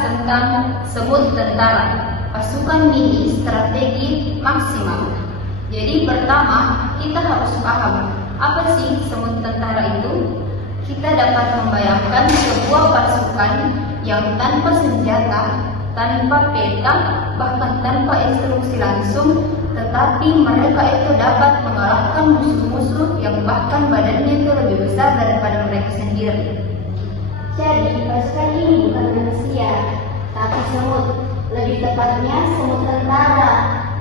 tentang semut tentara, pasukan mini strategi maksimal. Jadi pertama, kita harus paham apa sih semut tentara itu. Kita dapat membayangkan sebuah pasukan yang tanpa senjata, tanpa peta, bahkan tanpa instruksi langsung, tetapi mereka itu dapat mengalahkan musuh-musuh yang bahkan badannya itu lebih besar daripada mereka sendiri. Jadi pasukan ini bukan manusia, tapi semut. Lebih tepatnya semut tentara,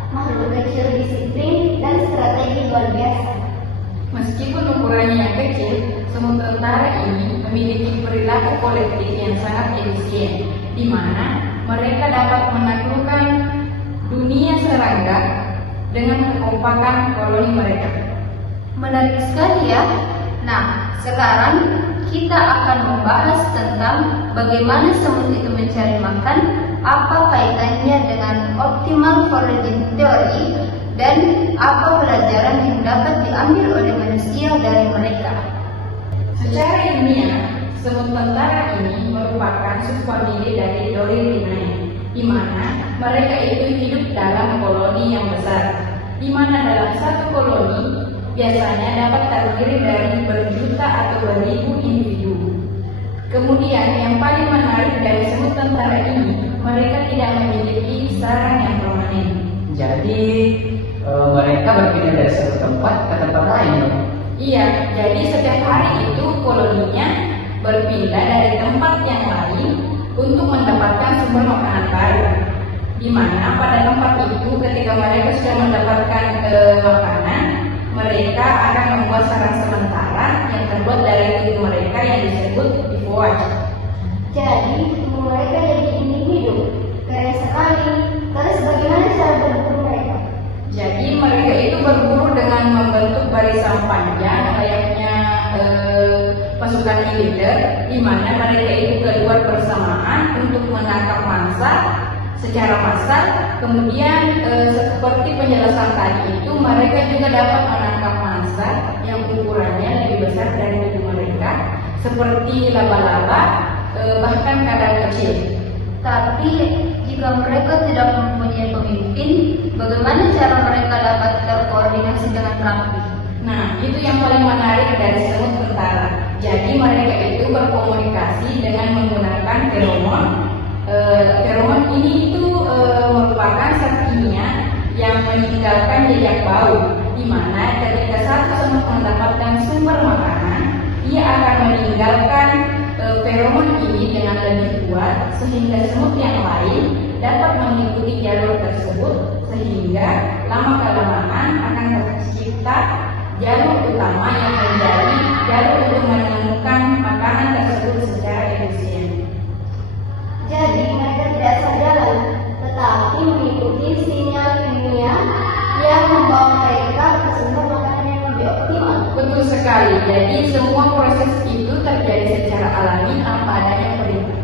makhluk kecil disiplin dan strategi luar biasa. Meskipun ukurannya yang kecil, semut tentara ini memiliki perilaku kolektif yang sangat efisien, di mana mereka dapat menaklukkan dunia serangga dengan kekompakan koloni mereka. Menarik sekali ya. Nah, sekarang kita akan membahas tentang bagaimana semut itu mencari makan, apa kaitannya dengan optimal foraging theory, dan apa pelajaran yang dapat diambil oleh manusia dari mereka. Secara ilmiah, semut tentara ini merupakan subfamili dari Doryrhinae, di mana mereka itu hidup dalam koloni yang besar, di mana dalam satu koloni biasanya dapat terdiri dari berjuta atau beribu individu. Kemudian yang paling menarik dari semut tentara ini, mereka tidak memiliki sarang yang permanen. Jadi mereka berpindah dari satu tempat ke tempat lain. Iya, jadi setiap hari itu koloninya berpindah dari tempat yang lain untuk mendapatkan sumber makanan baru. Di mana pada tempat itu ketika mereka sudah mendapatkan makanan, mereka akan membuat sarang sementara yang terbuat dari tubuh mereka yang disebut bivouac. Jadi mereka jadi individu. Keren sekali. Terus bagaimana cara berburu mereka? Jadi mereka itu berburu dengan membentuk barisan panjang layaknya pasukan militer, di mana mereka itu keluar bersamaan untuk menangkap mangsa secara massal. Kemudian seperti penjelasan tadi itu, mereka juga dapat menangkap mangsa yang ukurannya lebih besar dari tubuh mereka, seperti laba-laba, bahkan kadang kecil. Tapi jika mereka tidak mempunyai pemimpin, bagaimana cara mereka dapat terkoordinasi dengan rapi? Nah, itu yang paling menarik dari semut tentara. Jadi mereka itu berkomunikasi dengan menggunakan feromon. Feromon ini itu merupakan zat kimia yang meninggalkan jejak bau, di mana ketika satu semut mendapatkan sumber makanan, ia akan meninggalkan feromon ini dengan lebih kuat, sehingga semut yang lain dapat mengikuti jalur tersebut, sehingga lama-kelamaan akan tercipta jalur utama yang menjadi jalur untuk menemukan makanan tersebut secara efisien. Jadi mereka tidak asal jalan, tetapi mengikuti sinyal kimia yang membawa mereka ke sumber makanan yang lebih optimal. Betul sekali. Jadi semua proses itu terjadi secara alami tanpa adanya perintah.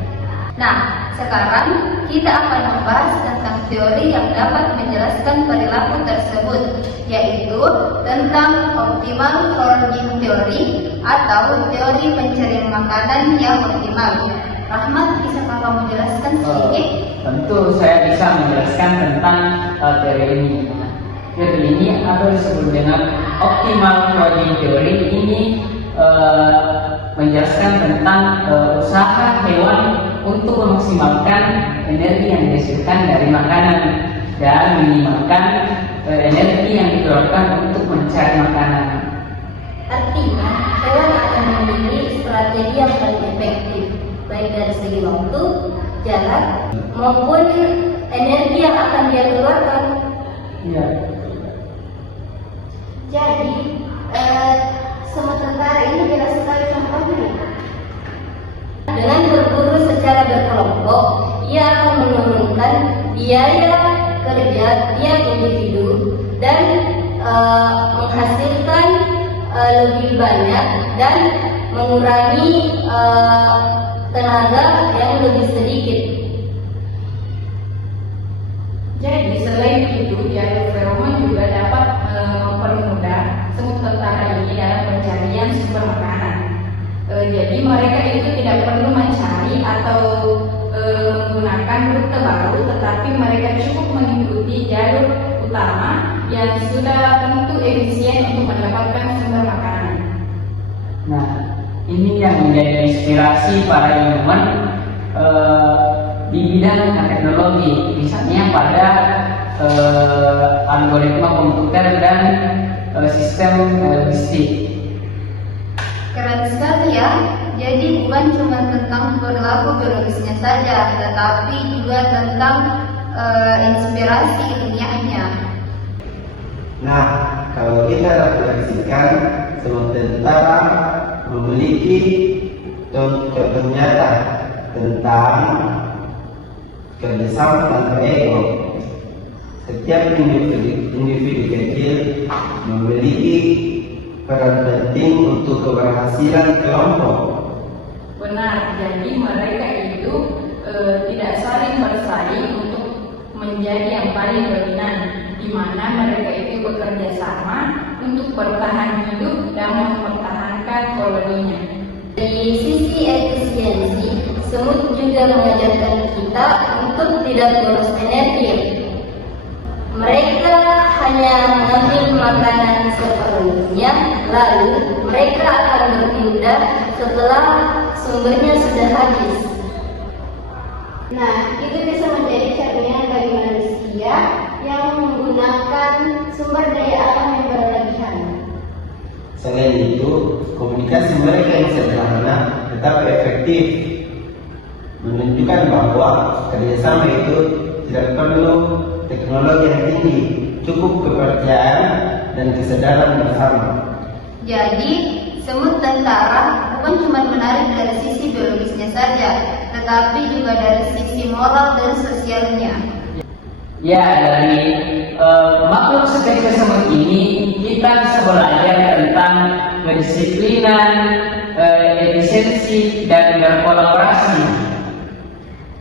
Nah, sekarang kita akan membahas tentang teori yang dapat menjelaskan perilaku tersebut, yaitu tentang optimal foraging theory atau teori pencarian makanan yang optimal. Rahmat, bisakah kamu jelaskan sedikit? Tentu saya bisa menjelaskan tentang teori ini. Teori ini atau disebut dengan optimal foraging theory ini menjelaskan tentang usaha hewan untuk memaksimalkan energi yang dihasilkan dari makanan dan minimalkan energi yang dikeluarkan untuk mencari makanan. Artinya, hewan akan memilih strategi yang paling efektif, baik dari segi waktu, jarak, maupun energi yang akan dia keluarkan. Iya. Jadi, semut tentara ini jelas sekali contohnya. Dengan berburu secara berkelompok, ia akan menurunkan biaya kerja tiap individu dan menghasilkan lebih banyak dan mengurangi tenaga yang lebih sedikit. Jadi selain itu, jalur feromon juga dapat mempermudah semut tentara ini dalam pencarian sumber makanan. Jadi mereka itu tidak perlu mencari atau menggunakan rute baru, tetapi mereka cukup mengikuti jalur utama yang sudah tentu efisien untuk mendapatkan sumber makanan. Nah, ini yang menjadi inspirasi para ilmuwan di bidang teknologi, misalnya pada algoritma komputer dan sistem logistik. Keren sekali ya. Jadi bukan cuma tentang perilaku biologisnya saja, tetapi juga tentang inspirasi ilmiahnya. Nah, kalau kita refleksikan, semut tentara memiliki contoh nyata tentang kerjasama tanpa ego. Setiap individu kecil memiliki peran penting untuk keberhasilan kelompok. Benar, jadi mereka itu tidak saling bersaing untuk menjadi yang paling dominan, di mana mereka itu bekerja sama untuk bertahan hidup dan mempertahankan koloninya. Dari sisi efisiensi, semut juga mengajarkan kita untuk tidak boros energi. Mereka hanya mengambil makanan seperlunya, lalu mereka akan berpindah setelah sumbernya sudah habis. Nah, itu bisa menjadi cerminan bagi manusia yang menggunakan sumber daya alam yang berlebihan. Selain itu, komunikasi mereka yang sederhana tetapi efektif menunjukkan bahwa kerjasama itu tidak perlu teknologi yang tinggi, cukup kepercayaan dan kesadaran bersama. Jadi, semut tentara bukan cuma menarik dari sisi biologisnya saja, tetapi juga dari sisi moral dan sosialnya. Ya, dari makhluk spesies semut ini kita bisa belajar tentang kedisiplinan, efisiensi, dan berkolaborasi.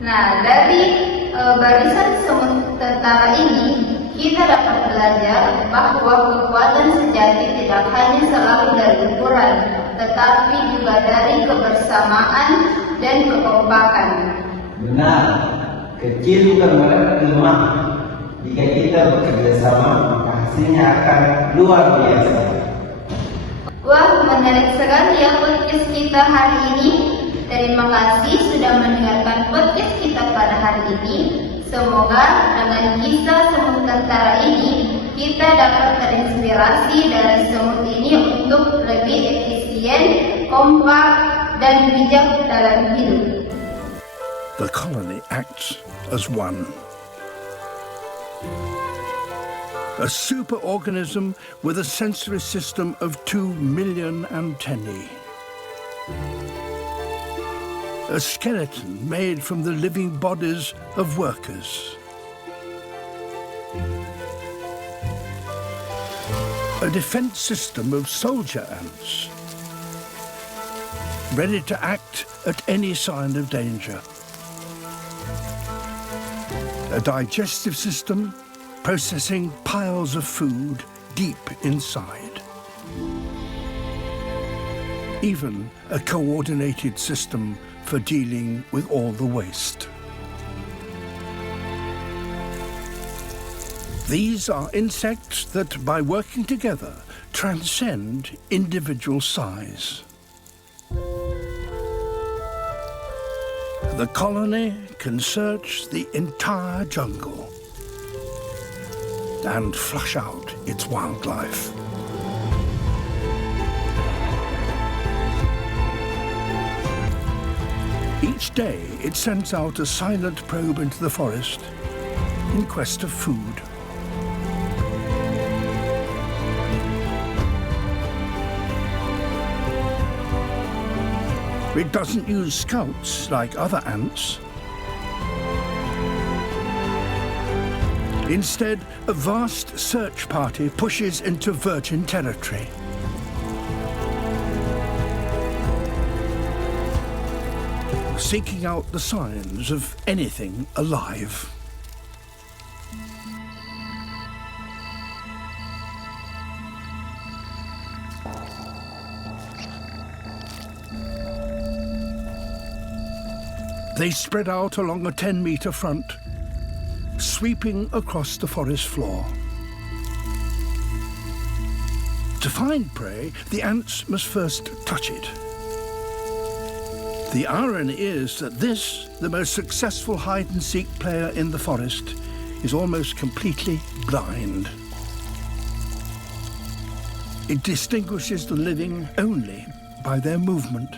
Nah, dari barisan semut tentara ini, kita dapat belajar bahwa kekuatan sejati tidak hanya selalu dari ukuran, tetapi juga dari kebersamaan dan kekompakan. Benar, kecil bukan berarti lemah. Jika kita bekerja sama, maka hasilnya akan luar biasa. Wah, menarik sekali ya podcast kita hari ini. Terima kasih sudah mendengarkan podcast kita pada hari ini. Semoga dengan kisah semut tentara ini, kita dapat terinspirasi dari semut ini untuk lebih efisien, kompak, dan bijak dalam hidup. The colony acts as one. A superorganism with a sensory system of 2 million antennae. A skeleton made from the living bodies of workers. A defense system of soldier ants, ready to act at any sign of danger. A digestive system processing piles of food deep inside. Even a coordinated system for dealing with all the waste. These are insects that, by working together, transcend individual size. The colony can search the entire jungle and flush out its wildlife. Each day, it sends out a silent probe into the forest in quest of food. It doesn't use scouts like other ants. Instead, a vast search party pushes into virgin territory. Seeking out the signs of anything alive. They spread out along a 10-meter front, sweeping across the forest floor. To find prey, the ants must first touch it. The irony is that this, the most successful hide-and-seek player in the forest, is almost completely blind. It distinguishes the living only by their movement.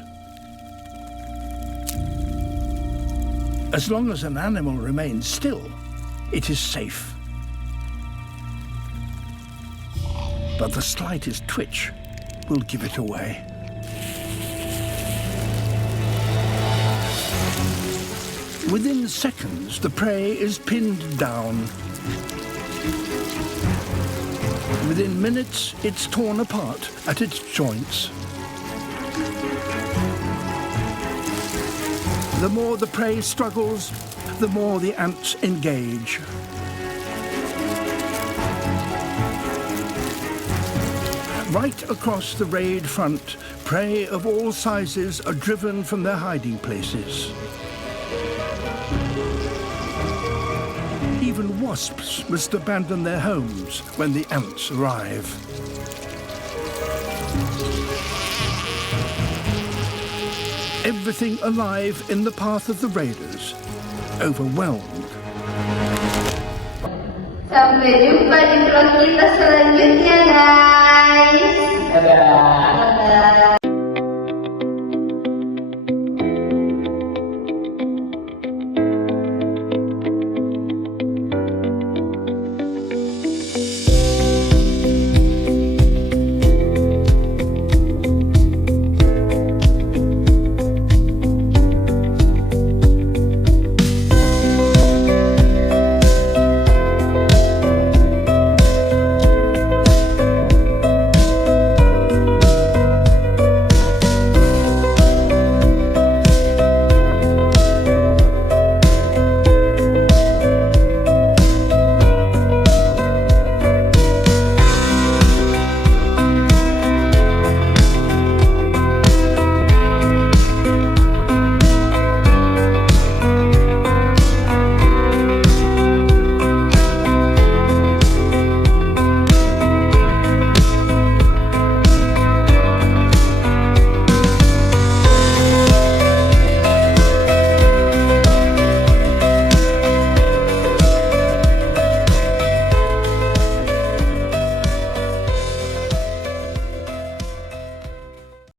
As long as an animal remains still, it is safe. But the slightest twitch will give it away. Within seconds, the prey is pinned down. Within minutes, it's torn apart at its joints. The more the prey struggles, the more the ants engage. Right across the raid front, prey of all sizes are driven from their hiding places. Even wasps must abandon their homes when the ants arrive. Everything alive in the path of the raiders, overwhelmed. Sampai jumpa di vlog kita selanjutnya, guys. Dadah. Dadah.